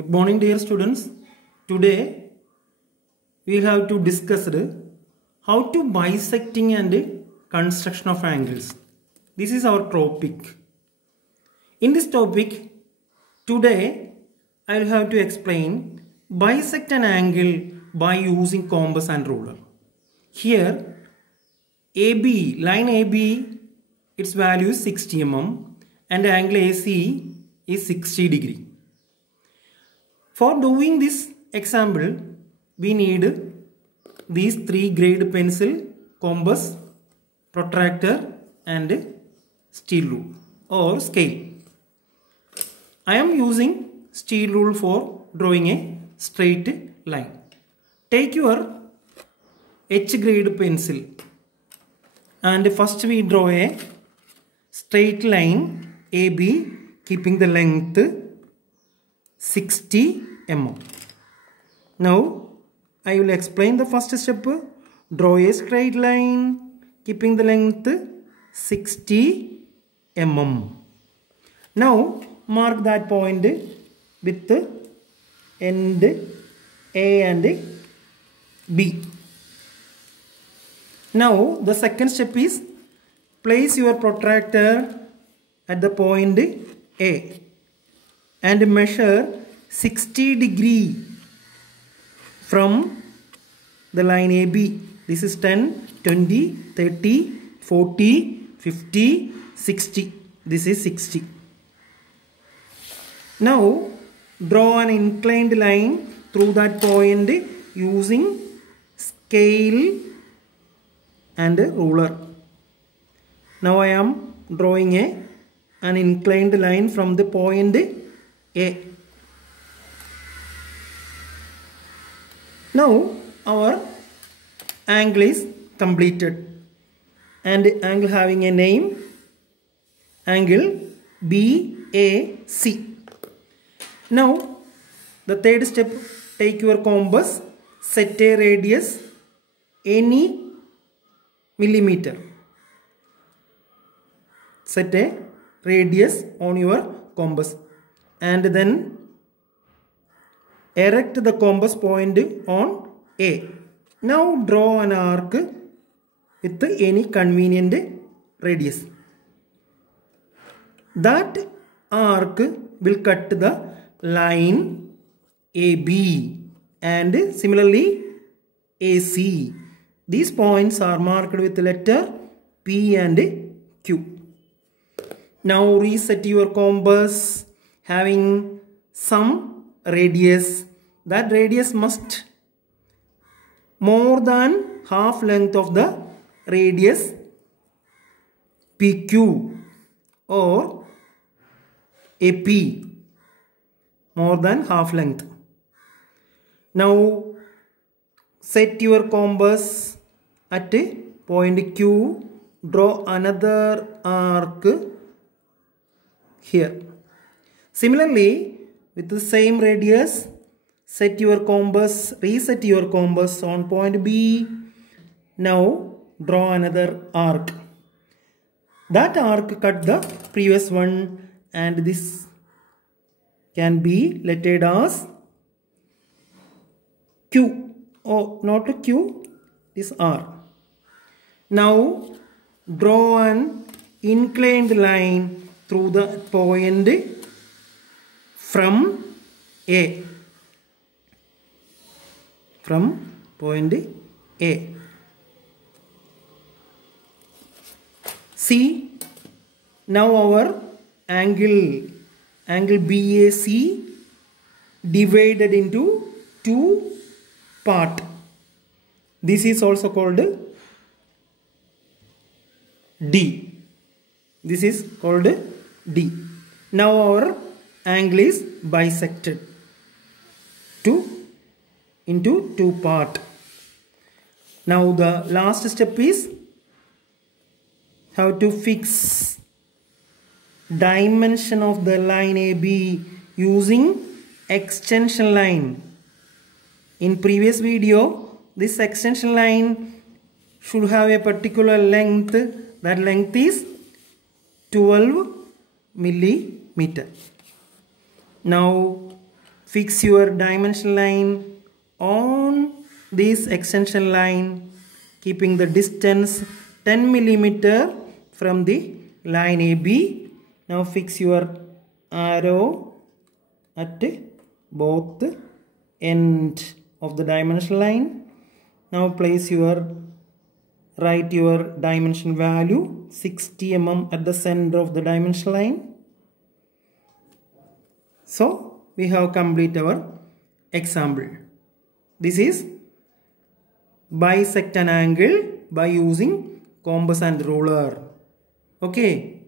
Good morning, dear students. Today we have to discuss how to bisecting and construction of angles. This is our topic. In this topic, today I will have to explain bisect an angle by using compass and ruler. Here, AB, line AB, its value is 60 mm and angle AC is 60 degree. For doing this example, we need these three grade pencil, compass, protractor and steel rule or scale. I am using steel rule for drawing a straight line. Take your H grade pencil and first we draw a straight line AB keeping the length 60 mm. Now I will explain the first step. Draw a straight line keeping the length 60 mm. Now mark that point with end A and B. Now the second step is place your protractor at the point A and measure 60 degree from the line AB. This is 10, 20, 30, 40, 50, 60. This is 60. Now draw an inclined line through that point using scale and ruler. Now I am drawing an inclined line from the point A. Now our angle is completed and angle having a name, angle BAC. Now the third step, take your compass, set a radius any millimeter. Set a radius on your compass and then erect the compass point on A. Now draw an arc with any convenient radius. That arc will cut the line AB and similarly AC. These points are marked with the letter P and Q. Now reset your compass having some radius. That radius must more than half length of the radius PQ or AP, more than half length. Now set your compass at point Q, draw another arc here. Similarly, with the same radius, set your compass, reset your compass on point B. Now draw another arc. That arc cut the previous one and this can be lettered as Q. Oh, not Q, this R. Now draw an inclined line through the point from A. From point A. See, now our angle BAC divided into two parts. This is also called D. This is called D. Now our angle is bisected into two parts. Now the last step is how to fix dimension of the line AB using extension line. In previous video, this extension line should have a particular length. That length is 12 millimeter. Now fix your dimension line on this extension line, keeping the distance 10 millimeter from the line AB. Now fix your arrow at both end of the dimension line. Now write your dimension value 60 mm at the center of the dimension line. So we have completed our example. This is bisect an angle by using compass and ruler. Okay.